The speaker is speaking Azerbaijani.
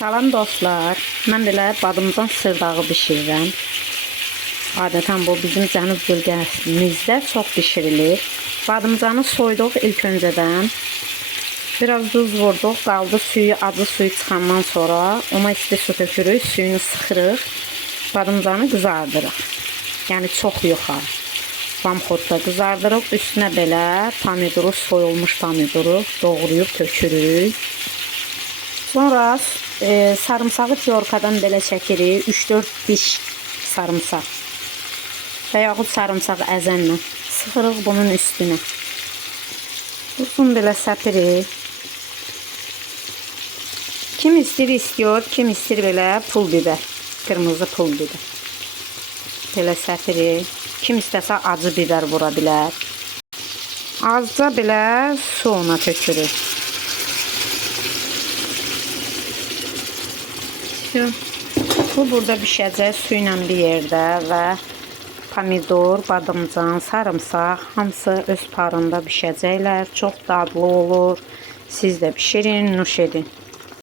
Salam dostlar, mən belə badımcan sırdağı bişirirəm. Adətən bu bizim cənub bölgəmizdə çox bişirilir. Badımcanı soyduq ilk öncədən. Biraz duz vurduq, qaldı suyu, acı suyu çıxandan sonra ona isti su tökürük, suyunu sıxırıq, badımcanı qızardırıq. Yəni çox yox. Vamxodda qızardırıq, üstünə belə pomidoru, soyulmuş pomidoru doğrayıb tökürük. Sonra sarımsağı fiyorkadan belə çəkirik, 3-4 diş sarımsaq və yaxud sarımsağı əzənlə sıxırıq bunun üstünə. Uzun belə səpirik. Kim istəyir, kim istəyir belə pul biber, qırmızı pul biber. Belə səpirik. Kim istəsə acı biber vura bilər. Azca belə su ona tökürük. Bu burada bişəcək su ilə bir yerdə və pomidor, badımcan, sarımsaq hamısı öz parında bişəcəklər. Çox dadlı olur. Siz də bişirin, nuş edin.